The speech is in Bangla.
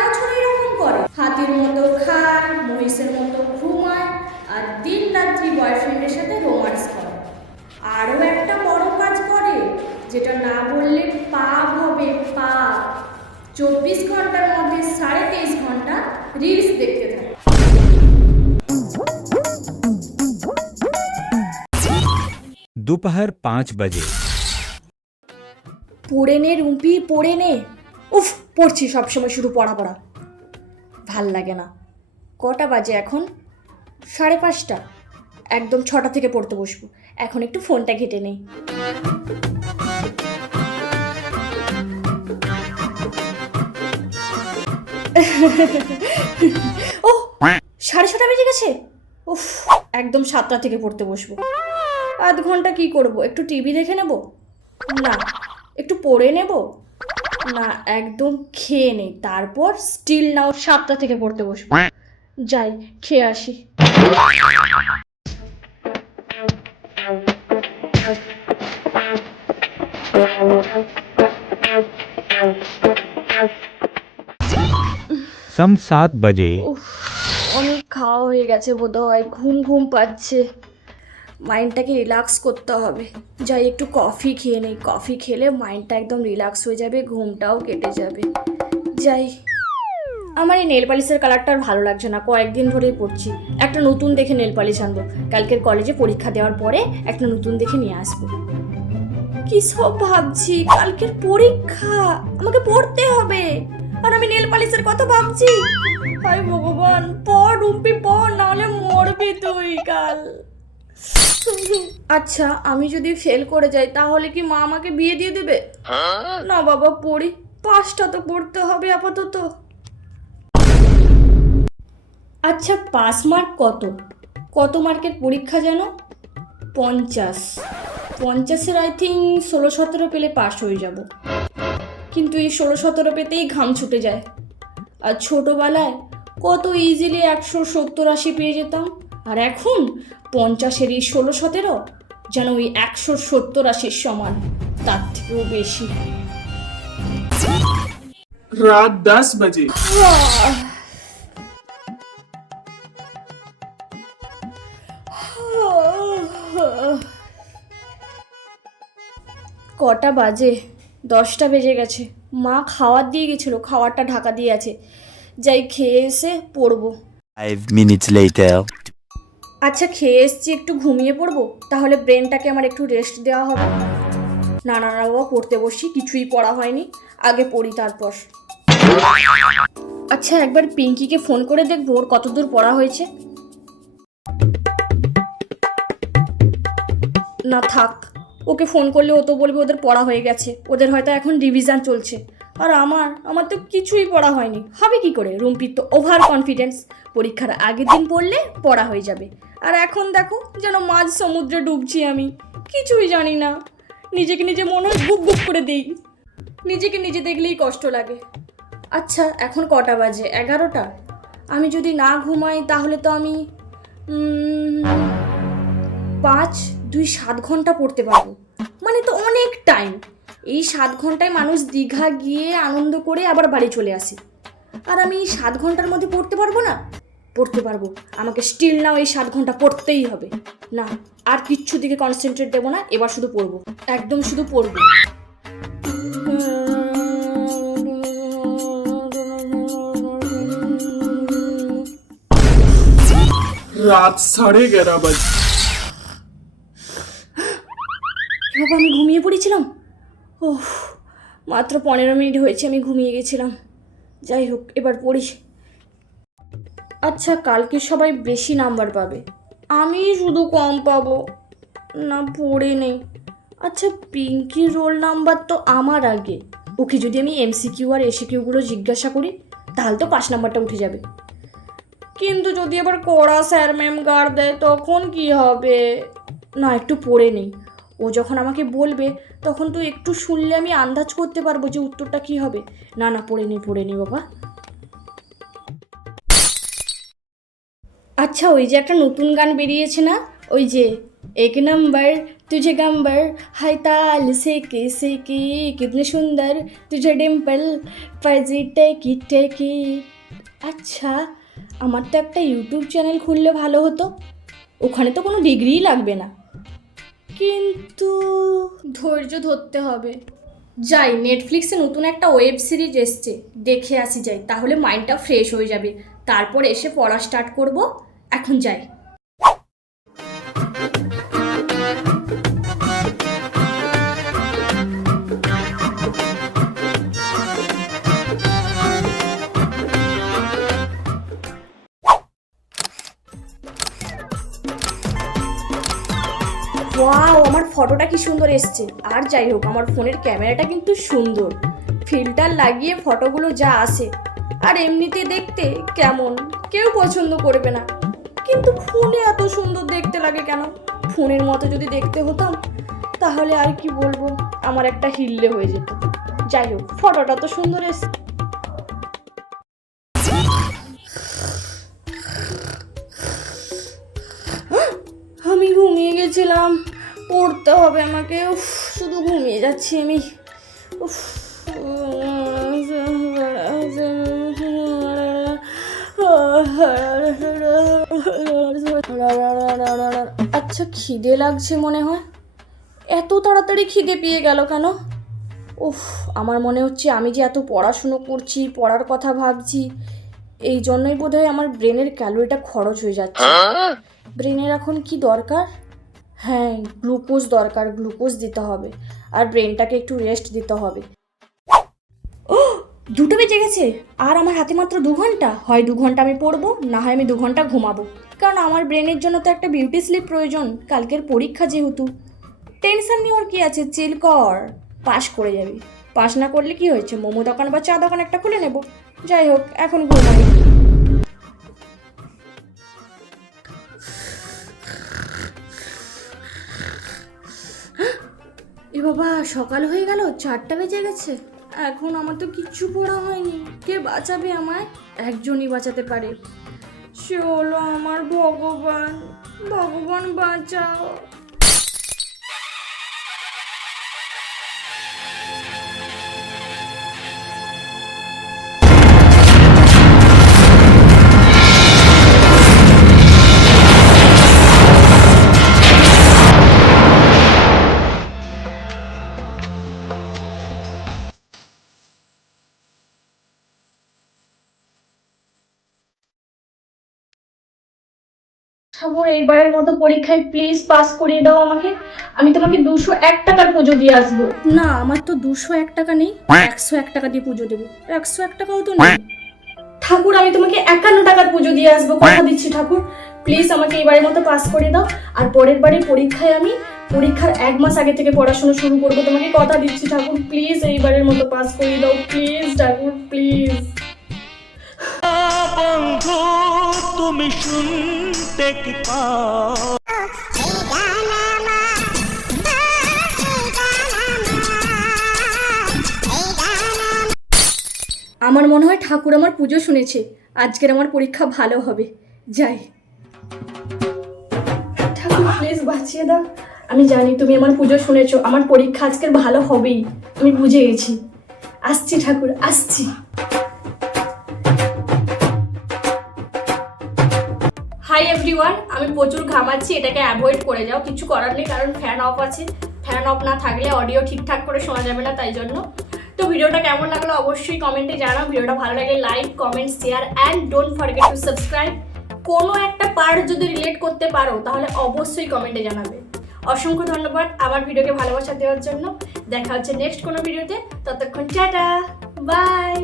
বছর এরকম করে, হাতির মতো খায়, মহিষের মতো ঘুমায়, আর দিন রাত্রি বয়ফ্রেন্ডের সাথে রোমান্স করে। আরও একটা বড় কাজ করে, যেটা না বললে পাপ হবে, পাপ। 24 ঘন্টার মধ্যে 23.5 ঘন্টা রিলস দেখতে থাকে। दोपहर 5 बजे। পড়ে নে রুম্পি, পড়ে নে। উফ, পড়ছি সবসময় শুধু পড়া পড়া, ভাল লাগে না। কটা বাজে এখন? 5:30। একদম 6টা থেকে পড়তে বসবো। এখন একটু ফোনটা ঘেটে নেই। ও 6:30 বেজে গেছে। উফ, একদম 7টা থেকে পড়তে বসবো। আধ ঘন্টা কি করব? একটু টিভি দেখে নেব? না। একটু পড়ে নেব? না, একদম খেয়ে নেই, তারপর স্টিল নাও 7টা থেকে পড়তে বসবো। যাই, খেয়ে আসি। सम 7 बजे। উফ, অনেক খাওয়া হয়ে গেছে বোধ হয়, ঘুম ঘুম পাচ্ছে। মাইন্ডটাকে রিল্যাক্স করতে হবে। যাই একটু কফি খেয়ে নেই, কফি খেলে মাইন্ডটা একদম রিল্যাক্স হয়ে যাবে, ঘুমটাও কেটে যাবে। যাই। আমার এই নেল পালিশের কালারটা আর ভালো লাগছে না, কয়েকদিন ধরেই পড়ছি। একটা নতুন দেখে নেল পালিশ আনবো, কালকের কলেজে পরীক্ষা দেওয়ার পরে একটা নতুন দেখে নিয়ে আসবো। কি সব ভাবছি, কালকের পরীক্ষা, আমাকে পড়তে হবে, আর আমি নেল পালিশের কথা ভাবছি। হায় ভগবান, পড় রুম্পি পড়, নাহলে মরবি তুই কাল। আচ্ছা, আমি যদি ফেল করে যাই তাহলে কি মা আমাকে বিয়ে দিয়ে দেবে? না বাবা, পড়ি, পাসটা তো পড়তে হবে আপাতত। আচ্ছা, পাস মার্ক কত? কত মার্কের পরীক্ষা যেন? 50। 50-এর আই থিঙ্ক 16-17 পেলে পাস হয়ে যাব। কিন্তু এই 16-17 পেতেই ঘাম ছুটে যায়। আর ছোটোবেলায় কত ইজিলি 170-80 পেয়ে যেতাম, আর এখন 50-এরই 16-17 যেন ওই 170-80 সমান, তার থেকেও বেশি। रात 10 बजे। কটা বাজে? 10টা বেজে গেছে। মা খাওয়ার দিয়ে গেছিলো, খাওয়ারটা ঢাকা দিয়ে আছে। যাই, খেয়ে এসে পড়বো। 5 minutes later. আচ্ছা, খেয়ে এসছি, একটু ঘুমিয়ে পড়বো, তাহলে ব্রেনটাকে আমার একটু রেস্ট দেওয়া হবে। না না না বাবা, পড়তে বসি, কিছুই পড়া হয়নি, আগে পড়ি তারপর। আচ্ছা, একবার পিঙ্কিকে ফোন করে দেখবো ওর কতদূর পড়া হয়েছে। না থাক, ওকে ফোন করলে ও তো বলবে ওদের পড়া হয়ে গেছে, ওদের হয়তো এখন রিভিশন চলছে। আর আমার তো কিছুই পড়া হয়নি, হবে কি করে? রুম্পির তো ওভার কনফিডেন্স, পরীক্ষার আগের দিন পড়লে পড়া হয়ে যাবে। আর এখন দেখো, যেন মাঝ সমুদ্রে ডুবছি আমি, কিছুই জানি না। নিজেকে নিজে মনে হয় বুক বুক করে দিই, নিজেকে নিজে দেখলেই কষ্ট লাগে। আচ্ছা, এখন কটা বাজে? 11টা। আমি যদি না ঘুমাই তাহলে তো আমি 5-2-7 ঘন্টা পড়তে পারবো, মানে তো অনেক টাইম। এই 7 ঘন্টায় মানুষ দীঘা গিয়ে আনন্দ করে আবার বাড়ি চলে আসে, আর আমি এই 7 ঘন্টার মধ্যে পড়তে পারবো না? পড়তে পারবো, আমাকে স্টিল নাও এই 7 ঘন্টা পড়তেই হবে। না, আর কিচ্ছু দিকে কনসেন্ট্রেট দেবো না, এবার শুধু পড়বো, একদম শুধু পড়বো। रात 11:30 बजे। বাবা, আমি ঘুমিয়ে পড়েছিলাম। ওহ, মাত্র 15 মিনিট হয়েছে আমি ঘুমিয়ে গেছিলাম। যাই হোক, এবার পড়ি। আচ্ছা, কালকে সবাই বেশি নাম্বার পাবে, আমি শুধু কম পাবো। না, পড়ে নেই। আচ্ছা, পিঙ্কির রোল নাম্বার তো আমার আগে, ওকে যদি আমি এমসিকিউ আর এসিকিউগুলো জিজ্ঞাসা করি তাহলে তো 5 নাম্বারটা উঠে যাবে। কিন্তু যদি আবার কড়া স্যার ম্যাম গার্ড দেয় তখন কি হবে? না, একটু পড়ে নেই, ও যখন আমাকে বলবে তখন তো একটু শুনলে আমি আন্দাজ করতে পারবো যে উত্তরটা কি হবে। না না, পড়ে নেই বাবা। আচ্ছা, ওই যে একটা নতুন গান বেরিয়েছে না, ওই যে 1 নম্বর तुझे गंबर हाय ताल सेके सेके कितने সুন্দর तुझे डिम्पल পাজি টেকি টেকি। আচ্ছা, আমার তো একটা ইউটিউব চ্যানেল খুললে ভালো হতো, ওখানে তো কোনো ডিগ্রিই লাগবে না, কিন্তু ধৈর্য ধরতে হবে। যাই, নেটফ্লিক্সে নতুন একটা ওয়েব সিরিজ এসছে, দেখে আসি যাই, তাহলে মাইন্ডটা ফ্রেশ হয়ে যাবে, তারপর এসে পড়া স্টার্ট করব। এখন যাই। ওয়াও, আমার ফটোটা কি সুন্দর এসছে। আর যাই হোক, আমার ফোনের ক্যামেরাটা কিন্তু সুন্দর, ফিল্টার লাগিয়ে ফটোগুলো যা আসে, আর এমনিতে দেখতে কেমন কেউ পছন্দ করবে না, কিন্তু ফোনে এত সুন্দর দেখতে লাগে কেন? ফোনের মতো যদি দেখতে হতাম তাহলে আর কি বলবো, আমার একটা হিল্লে হয়ে যেত। যাই হোক, ফটোটা তো সুন্দর এসছে। আমি ঘুমিয়ে গেছিলাম, পড়তে হবে আমাকে। উফ, শুধু ঘুমিয়ে যাচ্ছি আমি। উফ, আচ্ছা, খিদে লাগছে মনে হয়। এত তাড়াতাড়ি খিদে পেয়ে গেল কেন? উফ, আমার মনে হচ্ছে আমি যে এত পড়াশুনো করছি, পড়ার কথা ভাবছি, এই জন্যই বোধহয় আমার ব্রেনের ক্যালোরিটা খরচ হয়ে যাচ্ছে। ব্রেনের এখন কি দরকার? হ্যাঁ, গ্লুকোজ দরকার, গ্লুকোজ দিতে হবে, আর ব্রেনটাকে একটু রেস্ট দিতে হবে। ও, 2টা বেজে গেছে, আর আমার হাতে মাত্র 2 ঘন্টা। হয় 2 ঘন্টা আমি পড়বো, না হয় আমি 2 ঘন্টা ঘুমাবো, কারণ আমার ব্রেনের জন্য তো একটা বিউটি স্লিপ প্রয়োজন, কালকের পরীক্ষা যেহেতু। টেনশন নেওয়ার কি আছে, চিল কর, পাস করে যাবি। পাস না করলে কি হয়েছে, মোমো দোকান বা চা দোকান একটা খুলে নেব। যাই হোক, এখন ঘুমাই। এ বাবা, সকাল হয়ে গেল, 4টা বেজে গেছে, এখন আমার তো কিচ্ছু পড়া হয়নি। কে বাঁচাবে আমায়? একজনই বাঁচাতে পারে, সে হলো আমার ভগবান। ভগবান বাঁচাও। ঠাকুর, এইবারের মতো পরীক্ষায় প্লিজ পাস করিয়ে দাও আমাকে। আমি তোমাকে 201 টাকার পুজো দিয়ে আসবো। না, আমার তো 201 টাকা নেই, 101 টাকা দিয়ে পুজো দেবো। 101 টাকাও তো নেই। ঠাকুর, আমি তোমাকে 51 টাকার পুজো দিয়ে আসবো, কথা দিচ্ছি ঠাকুর। প্লিজ আমাকে এইবারের মতো পাস করে দাও, আর পরের বারের পরীক্ষায় আমি পরীক্ষার 1 মাস আগে থেকে পড়াশোনা শুরু করবো, তোমাকে কথা দিচ্ছি ঠাকুর। প্লিজ এইবারের মতো পাস করিয়ে দাও, প্লিজ ঠাকুর, প্লিজ। বন্ধু তুমি শুনতে কি পাও? আমার মনে হয় ঠাকুর আমার পুজো শুনেছে, আজকের আমার পরীক্ষা ভালো হবে। যাই। ঠাকুর, প্লিজ বাঁচিয়ে দাও। আমি জানি তুমি আমার পুজো শুনেছো, আমার পরীক্ষা আজকের ভালো হবেই, আমি বুঝে গেছি। আসছি ঠাকুর, আসছি। হাই এভরিওয়ান, আমি প্রচুর ঘামাচ্ছি, এটাকে অ্যাভয়েড করে যাও, কিছু করার নেই, কারণ ফ্যান অফ আছে। ফ্যান অফ না থাকলে অডিও ঠিকঠাক করে শোনা যাবে না, তাই জন্য। তো ভিডিওটা কেমন লাগলো অবশ্যই কমেন্টে জানাও। ভিডিওটা ভালো লাগলে like, comment, share and don't forget to subscribe. কোনো একটা পার্ট যদি রিলেট করতে পারো তাহলে অবশ্যই কমেন্টে জানাবে। অসংখ্য ধন্যবাদ আমার ভিডিওকে ভালোবাসা দেওয়ার জন্য। দেখা হচ্ছে নেক্সট কোনো ভিডিওতে, ততক্ষণ টাটা, বাই।